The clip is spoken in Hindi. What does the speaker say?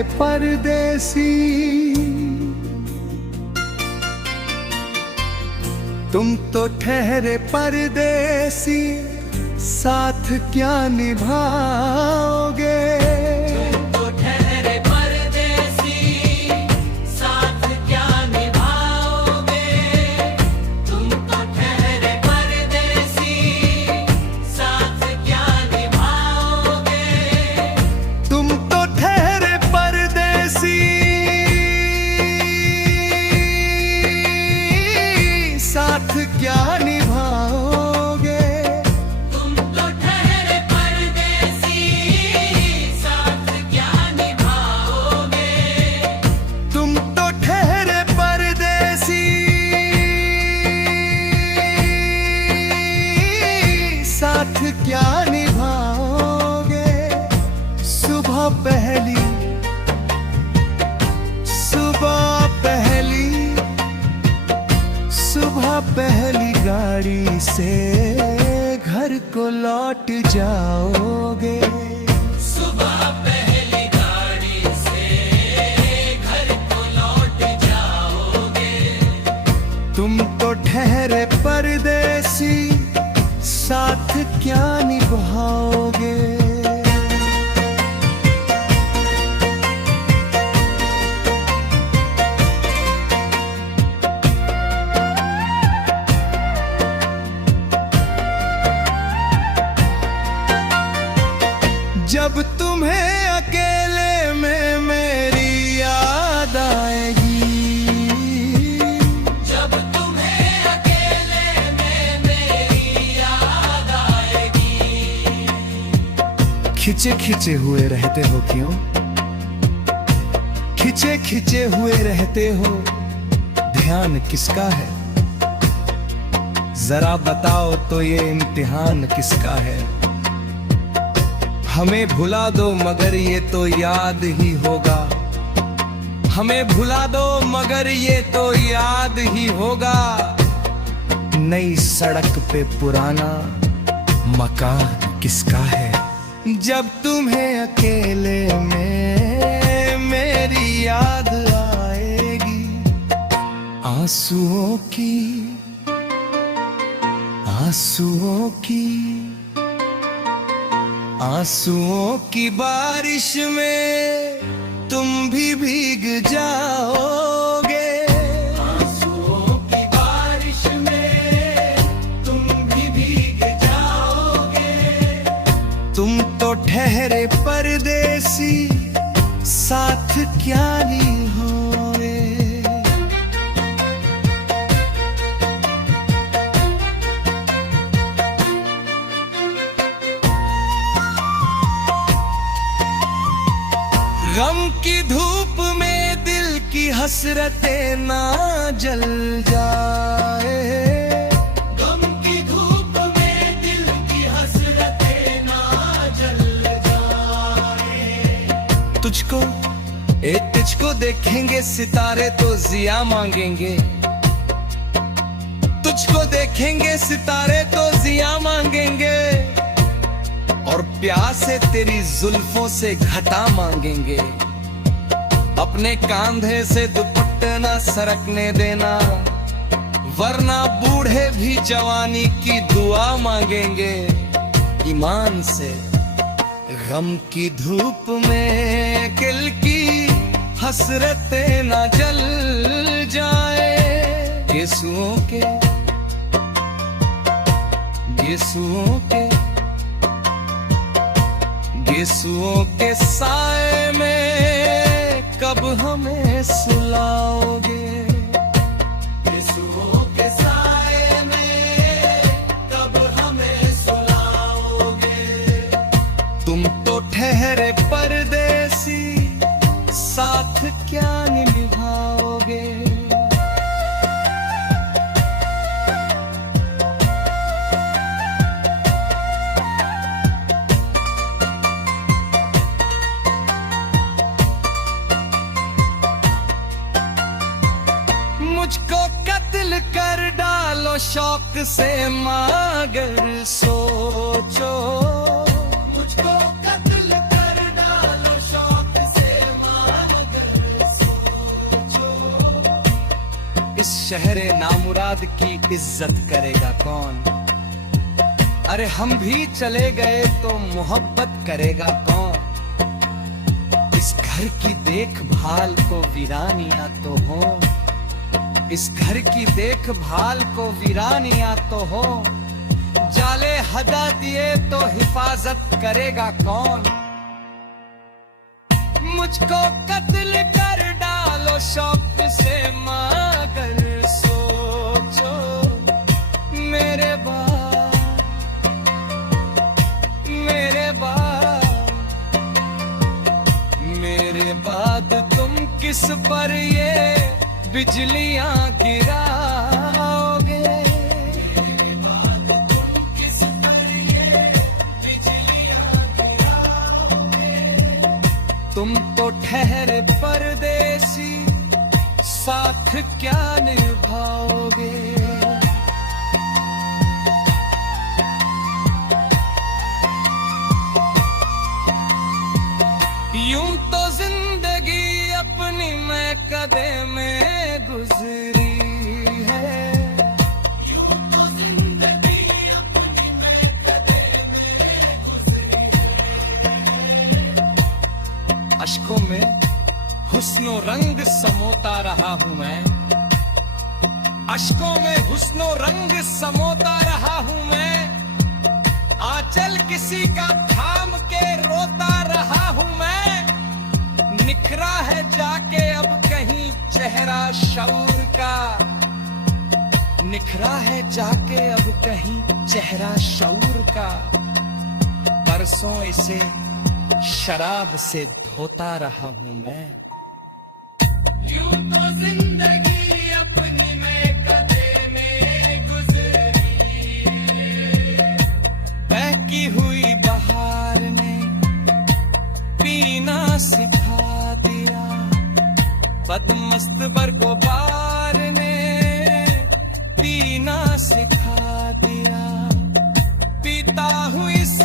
ठहरे परदेसी, तुम तो ठहरे परदेसी, साथ क्या निभाओगे। तुम तो ठहरे परदेसी, साथ क्या निभाओगे। तुम तो ठहरे परदेसी, साथ क्या निभाओगे। तुम तो ठहरे परदेसी, साथ क्या निभाओगे। तुम तो ठहरे परदेसी, साथ क्या निभाओगे। तुम तो ठहरे परदेसी, साथ क्या निभाओगे। सुबह पहली, सुबह पहली, सुबह पहली गाड़ी से घर को लौट जाओगे। सुबह पहली गाड़ी से घर को लौट जाओगे। तुम तो ठहरे परदेसी, साथ क्या निभाओगे। जब तुम्हें अकेले में मेरी याद आएगी, जब तुम्हें अकेले में मेरी याद आएगी। खिंचे खिंचे हुए रहते हो क्यों, खिंचे खिंचे हुए रहते हो, ध्यान किसका है। जरा बताओ तो ये इम्तिहान किसका है। हमें भुला दो मगर ये तो याद ही होगा। हमें भुला दो मगर ये तो याद ही होगा। नई सड़क पे पुराना मकान किसका है। जब तुम्हें अकेले में मेरी याद आएगी, आंसुओं की, आंसुओं की, आंसुओं की बारिश में तुम भी भीग जाओगे। आंसुओं की बारिश में तुम भी भीग जाओगे। तुम तो ठहरे परदेसी, साथ क्या निभाओगे। गम की धूप में दिल की हसरतें ना जल जाए। गम की धूप में दिल की हसरतें ना जल जाए। तुझको तुझको देखेंगे सितारे तो जिया मांगेंगे। तुझको देखेंगे सितारे तो जिया मांगेंगे, और प्यासे तेरी जुल्फों से घटा मांगेंगे। अपने कांधे से दुपट्टा सरकने देना, वरना बूढ़े भी जवानी की दुआ मांगेंगे ईमान से। गम की धूप में दिल की हसरतें ना जल जाए। यीशुओं के, यीशुओं के, यीशुओं के साए में कब हमें सुलाओगे। यीशुओं के साए में कब हमें सुलाओगे। तुम तो ठहरे परदेसी, साथ क्या निभाओगे। मुझको कत्ल कर डालो शौक से मगर सोचो। मुझको कत्ल कर डालो शौक से इस शहरे नामुराद की इज्जत करेगा कौन? अरे हम भी चले गए तो मोहब्बत करेगा कौन? इस घर की देखभाल को वीरानियां तो हो, इस घर की देखभाल को वीरानियां तो हो, जाले हदा दिए तो हिफाजत करेगा कौन? मुझको कत्ल कर डालो शौक से मगर सोचो मेरे बाद, मेरे बाद तुम किस पर ये बिजलियां गिराओगे? मेरे बाद तुम किस पर ये बिजलियां गिराओगे? तुम तो ठहरे परदेसी, साथ क्या निभाओगे? यूं तो जिंदगी अपनी मैं कदे में गुजरी है, यूं तो जिंदगी अपनी मैं कदे में गुजरी है। अश्कों में हुस्नो रंग समोता रहा हूं मैं, अश्कों में हुस्नो रंग समोता रहा हूं मैं, आंचल किसी का थाम के रोता रहा हूं मैं। निखरा है जाके अब कहीं चेहरा शऊर का, निखरा है जाके अब कहीं चेहरा शऊर का। परसों इसे शराब से धोता रहा हूं मैं। यूं तो जिंदगी अपनी मैं कदे में गुजरी, बहकी हुई बहार ने पीना सिखा दिया, बदमस्त बरगोबार ने पीना सिखा दिया। पीता हूँ इस